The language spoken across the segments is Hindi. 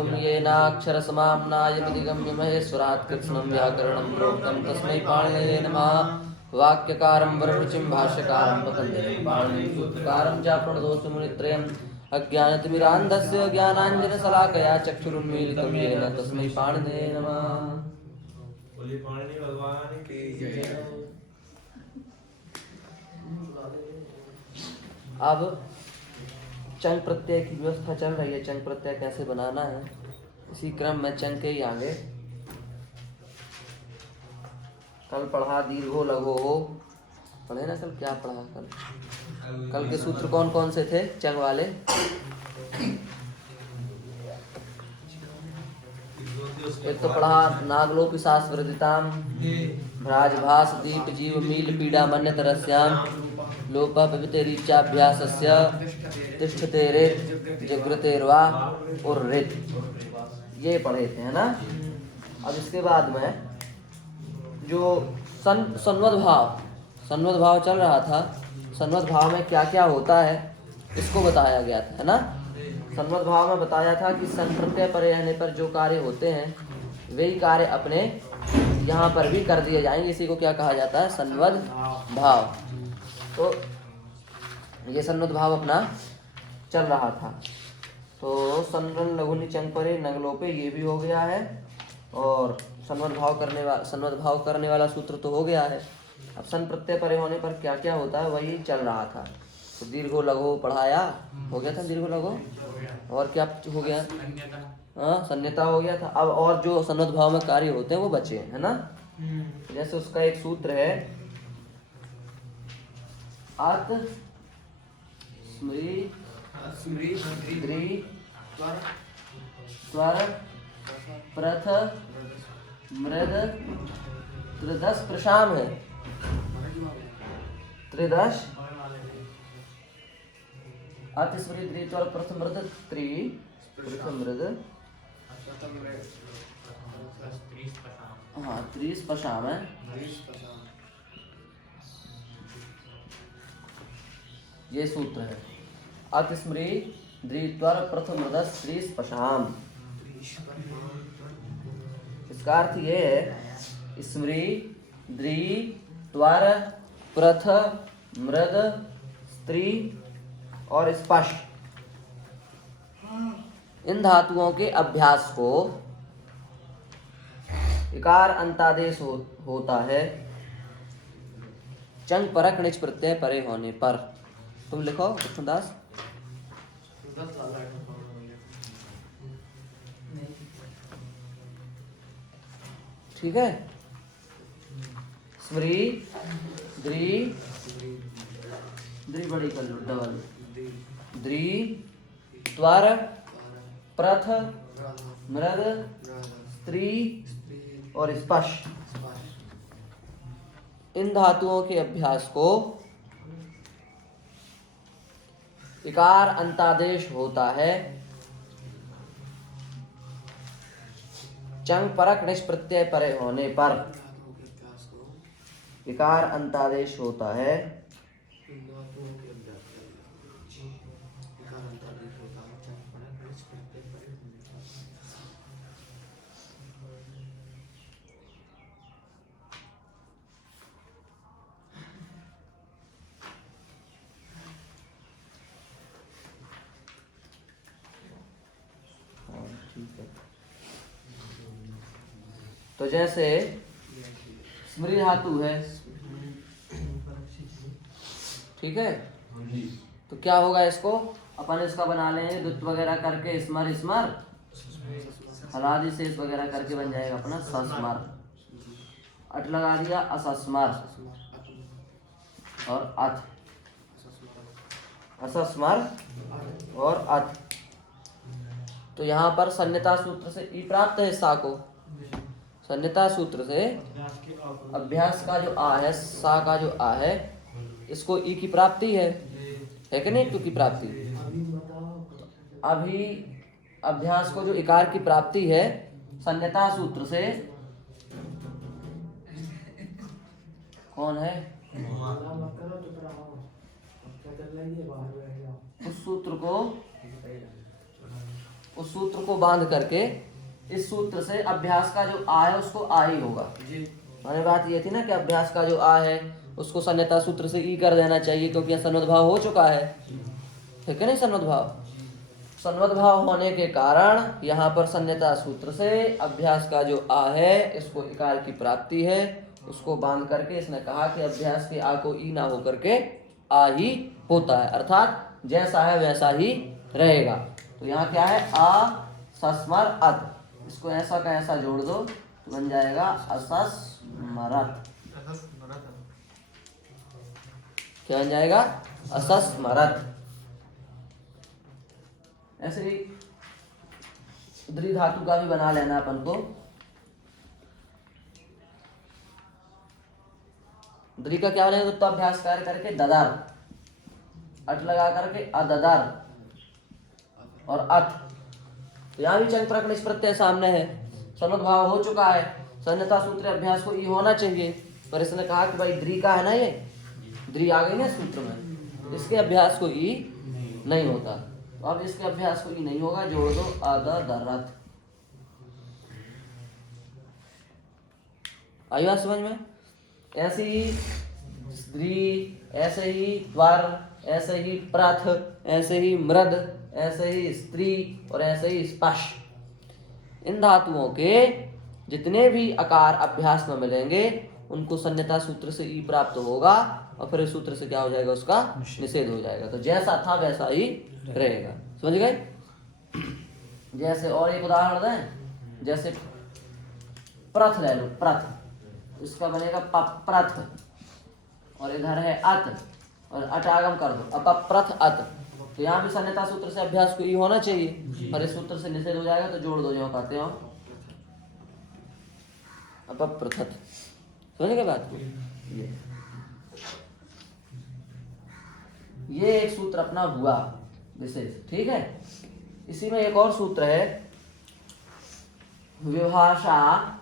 ओम येनाक्षरसमाम्नायमिति गम्य महेश्वरात् कृत्स्नं व्याकरणं प्रोक्तं तस्मै पाणिनये नमः। वाक्यकारं वररुचिं भाष्यकारं पतञ्जलिं पाणिनिं सूत्रकारं च प्रणतोऽस्मि अज्ञानतिमिरान्धस्य ज्ञानाञ्जनशलाकया चक्षुरुन्मीलितं येन तस्मै पाणिनये नमः। बोलिए पाणिनि भगवान की जय। अब चंग प्रत्यय की व्यवस्था चल रही है। चंग प्रत्यय कैसे बनाना है, इसी क्रम में चंग के ही आगे कल पढ़ा दीर्घो लघो हो, पढ़े ना कल? क्या पढ़ा कल के सूत्र कौन कौन से थे चंग वाले? एक तो पढ़ा नागलोपि शास्त्रविदिताम भ्राजभास दीप जीव मील पीड़ा मन्य तरस्याम लोपः विवितेरीचाभ्यासस्य तिष्ठतेरे जग्रतेर्वा उर्रित, ये पढ़े थे, है ना। अब इसके बाद में जो संवद भाव चल रहा था, संवद भाव में क्या क्या होता है इसको बताया गया था, है ना। संवद भाव में बताया था कि सन प्रत्यय परे रहने पर जो कार्य होते हैं वही कार्य अपने यहाँ पर भी कर दिए जाएंगे। इसी को क्या कहा जाता है? संवद भाव। तो ये संवद भाव अपना चल रहा था। तो सनरन लघुनि चंग परे नगलोपे ये भी हो गया है, और संवद भाव करने वाला सूत्र तो हो गया है। अब सन प्रत्यय परे होने पर क्या क्या होता है वही चल रहा था। तो दीर्घो लघो पढ़ाया, हो गया था दीर्घो लघो, और क्या हो गया? हाँ, संन्यता हो गया था। अब और जो संवद भाव में कार्य होते हैं वो बचे, है ना। जैसे उसका एक सूत्र है, अत स्मृ द्रि स्वर प्रथ मृद त्रिदश प्रशाम है। त्रिदश अति स्मृ द्रि स्वर प्रथ मृद त्रि प्रथ मृद, हाँ 30 पशाम है। ये सूत्र है, अति स्मृ द्रि स्वर प्रथ मृद 30 पशाम। इसका अर्थ ये है, स्मृ द्रि त्वर प्रथ मृद स्त्री और स्पश, इन धातुओं के अभ्यास को इकार अंतादेश होता है चंग परक निच प्रत्यय परे होने पर। तुम लिखो कृष्णदास। ठीक है। स्मृ द्रि बड़ी कर लो, डबल द्रि त्वर प्रथ मृद स्त्री और स्पश, इन धातुओं के अभ्यास को इकार अंतादेश होता है चंग परक निच प्रत्यय परे होने पर। इकार अंतादेश होता है तो जैसे स्मृ धातु है, ठीक है। तो क्या होगा, इसको अपन इसका बना लेंगे दुत्व वगैरह करके, स्मर स्मर हलादि शेष वगैरह करके बन जाएगा अपना सस्मर। अट लगा दिया, असस्मर और अथ, असस्मर और अथ। तो यहाँ पर संन्यता सूत्र से ई प्राप्त है सा को। संन्यता सूत्र से अभ्यास का जो आ है, सा का जो आ है, इसको ई की प्राप्ति है कि नहीं? टू की प्राप्ति। अभी अभ्यास को जो इकार की प्राप्ति है संन्यता सूत्र से, कौन है उस उस सूत्र को बांध करके इस सूत्र से अभ्यास का जो आ है उसको आ ही होगा। हमारी बात ये थी ना कि अभ्यास का जो आ है उसको सन्यता सूत्र से ई कर देना चाहिए, क्योंकि यहाँ सन्वद्भाव हो चुका है, ठीक है नहीं। सन्वद्भाव होने के कारण यहाँ पर सन्यता सूत्र से अभ्यास का जो आ है इसको इकार की प्राप्ति है, उसको बांध करके इसने कहा कि अभ्यास के आ को ई ना हो करके आ ही होता है, अर्थात जैसा है वैसा ही रहेगा। तो यहाँ क्या है, आ सस्मर अत, इसको ऐसा का ऐसा जोड़ दो तो बन जाएगा असस्मरत। क्या बन जाएगा, असस्मरत। ऐसे ही द्रि धातु का भी बना लेना अपन को। द्रि का क्या बनेगा, तो अभ्यास कार्य करके ददार, अट लगा करके अददार और अत। तो यहाँ भी चंग प्रक निष् प्रत्यय सामने है, सन्वद्भाव हो चुका है, सन्यता सूत्र अभ्यास को ई होना चाहिए, पर इसने कहा कि भाई द्रि का है ना, ये द्रि आ गई ना सूत्र में, इसके अभ्यास को ई नहीं होता। तो अब इसके अभ्यास को ई नहीं होगा, जोड़ दो अददरत। आई बात समझ में। ऐसे ही स्त्री, ऐसे ही वर, ऐसे ही प्रथ, ऐसे ही मृद, ऐसे ही स्त्री और ऐसे ही स्पर्श, इन धातुओं के जितने भी आकार अभ्यास में मिलेंगे उनको सन्यता सूत्र से ई प्राप्त होगा, और फिर इस सूत्र से क्या हो जाएगा, उसका निषेध हो जाएगा। तो जैसा था वैसा ही रहेगा, समझ गए। जैसे और एक उदाहरण दें, जैसे प्रथ ले लो, प्रथ, इसका बनेगा प्रथ, और इधर है अत, और अटागम कर दो अपप्रथ अत। तो यहाँ भी सन्यता सूत्र से अभ्यास को ई होना चाहिए, और इस सूत्र से निषेध हो जाएगा, तो जोड़ दो जो कहते हो अपप्रथत। समझ गए बात को। ये एक सूत्र अपना हुआ विशेष, ठीक है। इसी में एक और सूत्र है, विभाषा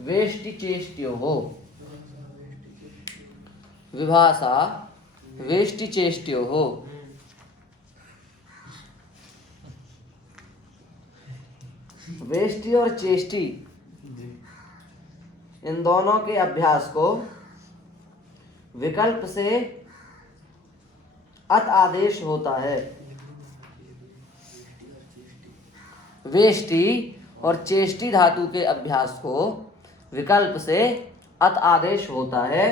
वेष्टि चेष्ट्यो हो। विभाषा वेष्टि चेष्ट्यो हो। वेष्टि और चेष्टि इन दोनों के अभ्यास को विकल्प से अत आदेश होता है। वेष्टि और चेष्टि धातु के अभ्यास को विकल्प से अत आदेश होता है,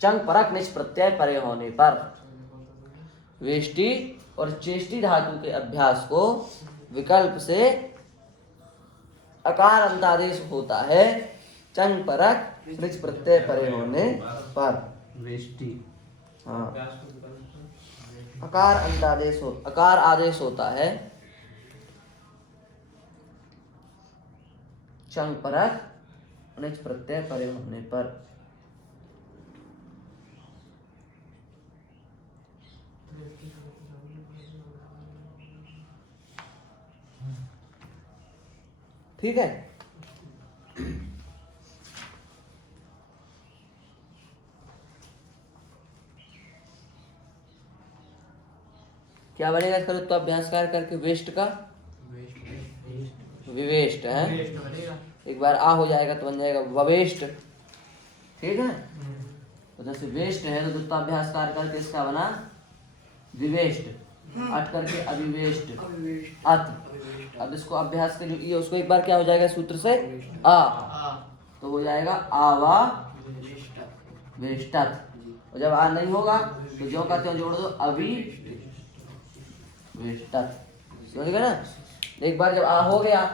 चंग परक निष् प्रत्यय परे होने पर। वेष्टि और चेष्टि धातु के अभ्यास को विकल्प से अकार अंतादेश होता है, चंग परक निष् प्रत्यय परे होने पर। वेष्टि, हाँ, अकार अंतादेश हो, अकार आदेश होता है चंग परक निष् प्रत्यय परे होने पर। ठीक है। क्या बनेगा इसका तो अभ्यास कार्य करके, वेष्ट का विवेष्ट है, एक बार आ हो जाएगा तो बन जाएगा ववेष्ट, ठीक है। तो जैसे वेष्ट है तो दुत्ताभ्यास कार्य करके इसका बना विवेष्ट, अट करके अविवेष्ट अत। अब इसको अभ्यास के जो ई है उसको एक बार क्या हो जाएगा सूत्र से आ, तो हो जाएगा आवा वेष्टत। और जब आ नहीं होगा तो जो का त्यों जोड़ दो अवि वेष्टत। समझ गए ना। एक बार जब आ हो गया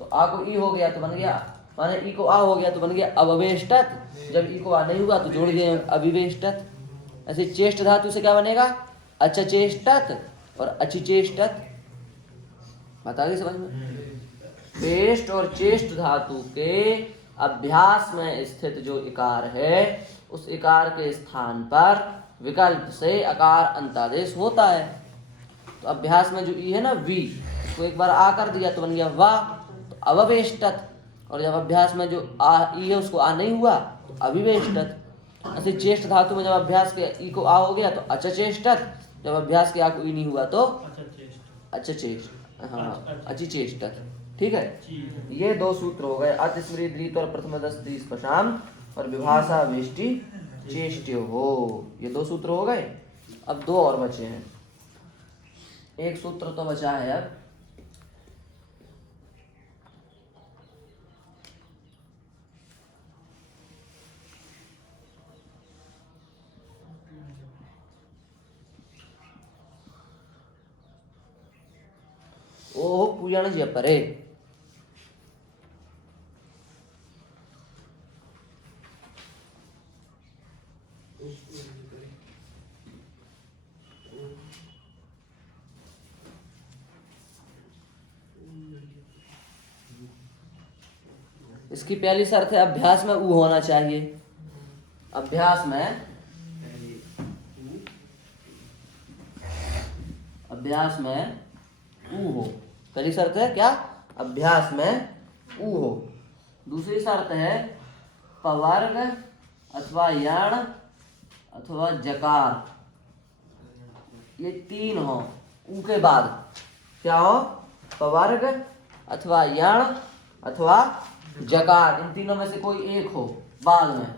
तो आ को ई हो गया तो बन गया, माने ई को आ हो गया तो बन गया अववेष्टत। जब ई को आ नहीं हुआ तो जोड़ दिए अविवेष्टत। ऐसे चेष्ट धातु से क्या बनेगा, अचचेष्टत और अचिचेष्टत। बता दी समझ में। पेष्ट और चेष्ट धातु के अभ्यास में स्थित जो इकार है उस इकार के स्थान पर विकल्प से अकार अंतादेश होता है। तो अभ्यास में जो ई है ना वी, उसको एक बार आ कर दिया तो बन गया वा, तो अववेष्टत। और जब अभ्यास में जो आ ई है उसको आ नहीं हुआ तो अविवेष्टत। ऐसे चेष्ट धातु में जब अभ्यास के ई को आ हो गया तो अचचेष्टत, जब अभ्यास के आ को ई नहीं हुआ तो अचचेष्ट, हाँ अचिचेष्टत। ठीक है, ये दो सूत्र हो गए, अति स्मृति द्रीत और प्रथम दस्ती स्पशाम और विभाषा वेष्टि चेष्ट्यो हो, ये दो सूत्र हो गए। अब दो और बचे हैं, एक सूत्र तो बचा है अब। ओ पूजन जी परे, इसकी पहली शर्त है अभ्यास में ऊ होना चाहिए। अभ्यास में ऊ हो, पहली शर्त है क्या? अभ्यास में ऊ हो। दूसरी शर्त है पवर्ग अथवा यण अथवा जकार, ये तीन हो ऊ के बाद। क्या हो? पवर्ग अथवा यण अथवा जकार, इन तीनों में से कोई एक हो बाद में,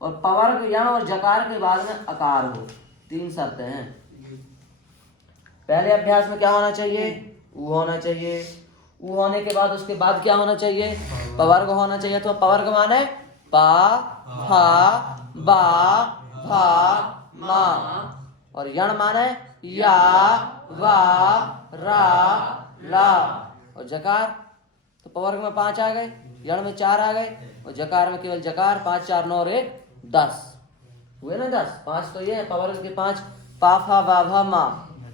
और पवर्ग यण और जकार के बाद में अकार हो। तीन शर्तें हैं। पहले अभ्यास में क्या होना चाहिए? ऊ होना चाहिए। ऊ होने के बाद उसके बाद क्या होना चाहिए? पवर्ग होना चाहिए। तो पवर्ग माने पा फा बा भा मा, और यण माने या वा रा ला, और जकार तो पवर्ग में 5 आ गए, यण में 4 आ गए, और जकार में केवल जकार। 5 4 9 और 1 10 हुए ना 10। 5 तो ये है, पवर्ग के 5 पा फा बा भा मा,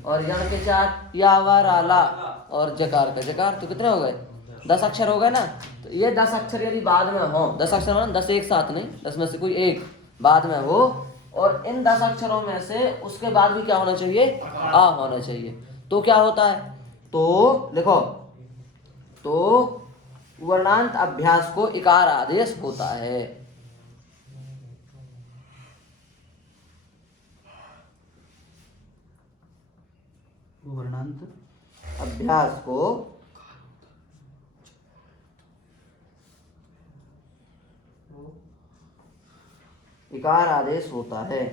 और यण के 4 या वा रा ला, और जकार का जकार। तो कितने हो गए? 10 अक्षर हो गए ना। तो ये 10 अक्षर यदि बाद में हो, 10 अक्षर हो ना, 10 एक साथ नहीं, 10 में से कोई एक बाद में हो, और इन 10 अक्षरों में से उसके बाद भी क्या होना चाहिए? आ होना चाहिए। तो क्या होता है? तो लिखो, तो वर्णांत अभ्यास को इकार आदेश होता है। वर्णांत अभ्यास को इकार आदेश होता है।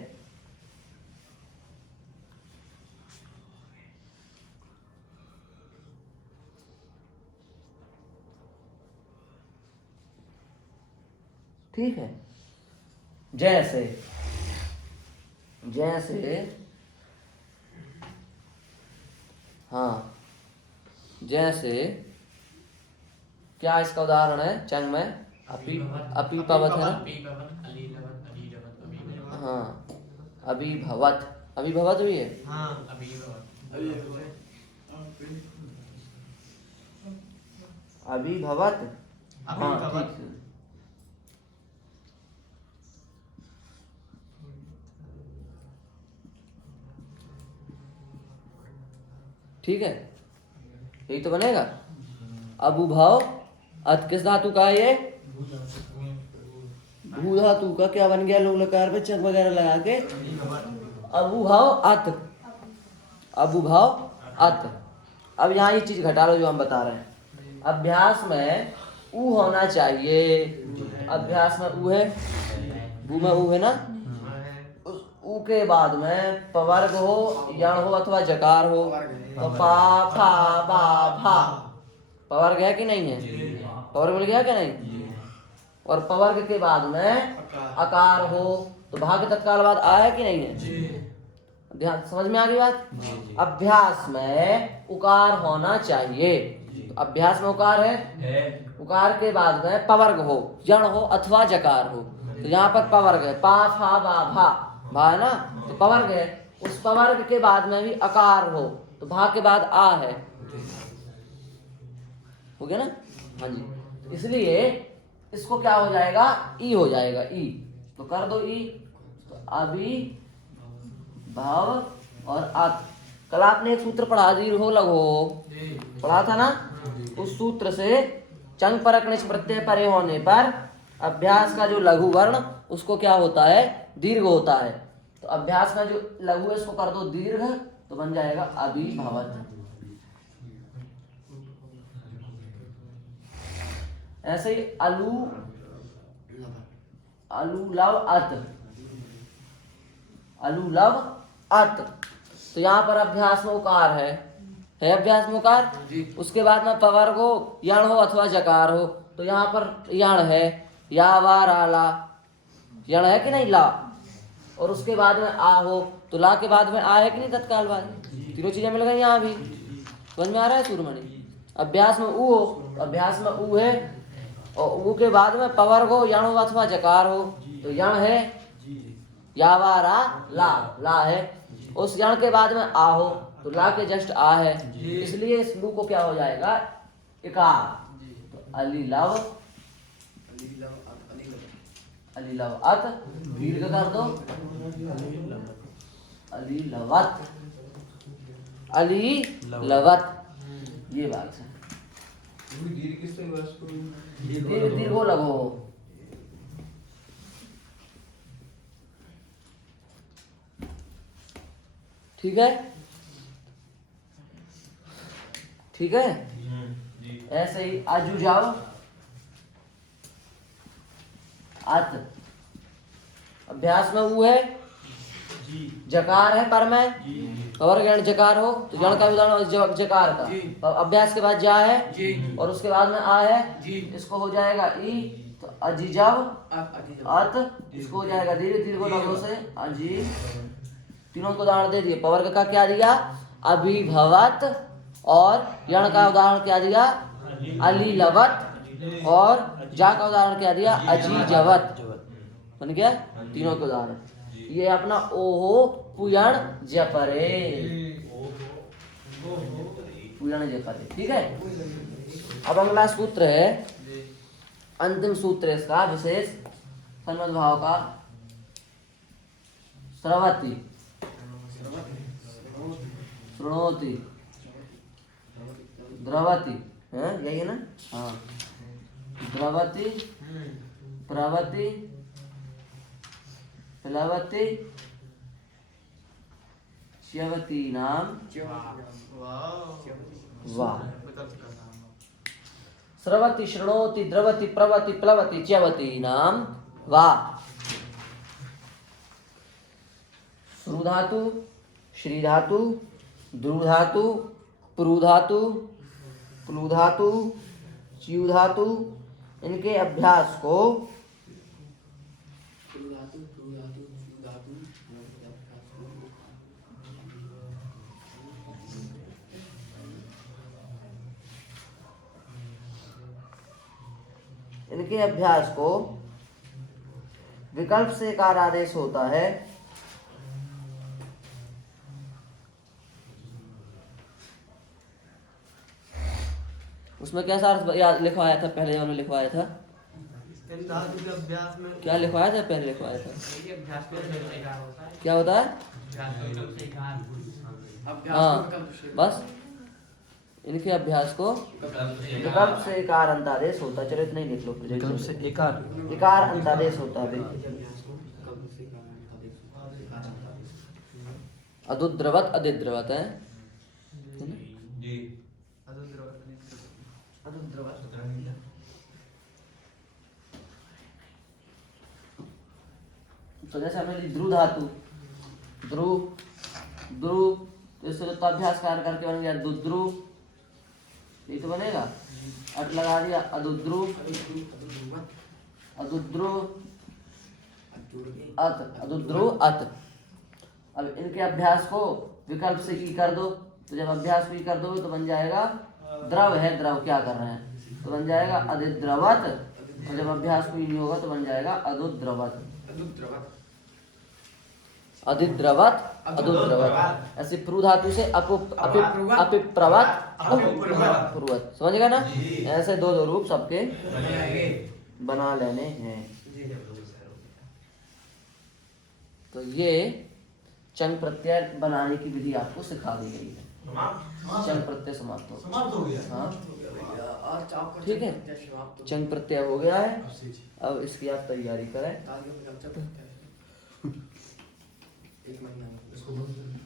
ठीक है, जैसे हाँ, जैसे क्या इसका उदाहरण है? चंग में अपी पवत है ना। हाँ, अभिभवत भी है। अभिभवत, हाँ ठीक है। ठीक है, यही तो बनेगा। अबुभव अत किस धातु का है? ये भू धातु का। क्या बन गया? लोग लकार पे चक वगैरह लगा के अबुभव अत, अबुभव अत। अब यहाँ ये चीज घटा लो जो हम बता रहे हैं। अभ्यास में ऊ होना चाहिए। अभ्यास में ऊ है, भू में ऊ है ना। उस ऊ के बाद में पवर्ग हो, यण हो अथवा जकार हो, तो पा फा बा भा, पवर्ग है कि नहीं है? पवर्ग मिल गया कि नहीं? और पवर्ग के बाद में अकार हो, तो भा के तत्काल बाद आ है कि नहीं है? ध्यान, समझ में आ गई बात? अभ्यास में उकार होना चाहिए। तो अभ्यास में उकार है, उकार के बाद में पवर्ग हो, यण हो अथवा जकार हो। तो यहाँ पर पवर्ग है, पा फा बा भा है ना, तो पवर्ग है। उस पवर्ग के बाद में भी अकार हो, तो भा के बाद आ है। हो गया ना? हाँ जी। इसलिए इसको क्या हो जाएगा? ई हो जाएगा। ई तो कर दो ई। तो अभी भाव और अत। कल आपने एक सूत्र पढ़ा दी हो, लघो पढ़ा था ना। उस सूत्र से चंग परक निष्प्रत्यय परे होने पर अभ्यास का जो लघु वर्ण उसको क्या होता है? दीर्घ होता है। तो अभ्यास का जो लघु है इसको कर दो दीर्घ, तो बन जाएगा अभिभवत। ऐसे ही अलूलव अत, अलूलव अत। तो यहाँ पर अभ्यास में उकार है अभ्यास में उकार। उसके बाद में पवर्ग हो, यण हो अथवा जकार हो। तो यहाँ पर यण है, या वा रा ला, यण है कि नहीं ला। और उसके बाद में आ हो, तो ला के बाद में आ है कि नहीं तत्काल बाद। तीनों चीजें मिल गई यहाँ भी। समझ में आ रहा है सूर्यमणि। अभ्यास में ऊ हो, अभ्यास में ऊ है, और ऊ के बाद में पवर्ग हो, यण हो अथवा जकार हो। तो यण है या वा रा ला है। उस यण के बाद में आ हो, तो ला के जस्ट आ है, इसलिए इस लू को क्या हो जाएगा इकार। तो अलीलव, अलीलव अत, दीर्घ कर दो अलीलवत, अलीलवत। ये बात है। दीर्घो लघो। ठीक है, ठीक है। ऐसे ही अजुजाव अत। अभ्यास में ऊ है, जकार है पर में, और गण जकार हो, तो गण का उदाहरण जकार का। अभ्यास के बाद जा है, और उसके बाद में आ है, इसको हो जाएगा ई। तो अजीजाव अत, इसको हो जाएगा धीरे धीरे को लघु से अजी। तीनों को उदाहरण दे दिए। पवर्ग का क्या दिया अभिभवत, और यण का उदाहरण क्या दिया अलीलवत, और जा का उदाहरण क्या दिया अजीजवत। बन गया तीनों के उदाहरण। ये अपना ओहो पुयण जपरे, पुयण जपरे। ठीक है। अब अगला सूत्र है, अंतिम सूत्र है इसका विशेष सन्मत भाव का। स्रवति, शृणोति, द्रवति, है यही है ना। हाँ, द्रवति, प्रवति, प्लवति, च्यवति नाम वाह। स्रवति, शृणोति, द्रवति, प्रवति, प्लवति, च्यवति नाम वाह। श्रु धातु, श्री धातु, ध्रु धातु, प्रु धातु, प्लु धातु, च्यु धातु, इनके अभ्यास को विकल्प से कार आदेश होता है। उसमें कैसा अर्थ लिखवाया था पहले, उन्होंने लिखवाया था क्या लिखवाया था पहले, लिखवाया था क्या होता है। हाँ बस इनके अभ्यास को विकल्प से एकार अंतादेश होता है। चलो इतना ही लिख लो। विकल्प से एकार अंतादेश होता है। अदुद्रवत अदिद्रवत है। तो जैसे हमें ध्रुव धातु, ध्रुव ध्रुव, तो इससे तो अभ्यास कार्य करके बन गया दुद्रुव, ये तो बनेगा। अट लगा दिया अदुद्रुव, अदुद्रुव अत, अदुद्रुव अत। अब इनके अभ्यास को विकल्प से की कर दो, तो जब अभ्यास भी कर दो तो बन जाएगा द्रव है, द्रव क्या कर रहे हैं, तो बन जाएगा अधिद्रवत। और जब अभ्यास भी नहीं होगा तो बन जाएगा अदुद्रवत, अधिद्रवत अदुद्रवत। ऐसे प्रु धातु से अपिप्रवत अपुप्रवत। समझेगा ना। ऐसे दो दो रूप सबके बना लेने हैं। तो ये चंग प्रत्यय बनाने की विधि आपको सिखा दी गई है। चंग प्रत्यय समाप्त हो गया। हाँ ठीक है, चंग प्रत्यय हो गया है। अब इसकी आप तैयारी करें। एक महीना इसको बंद कर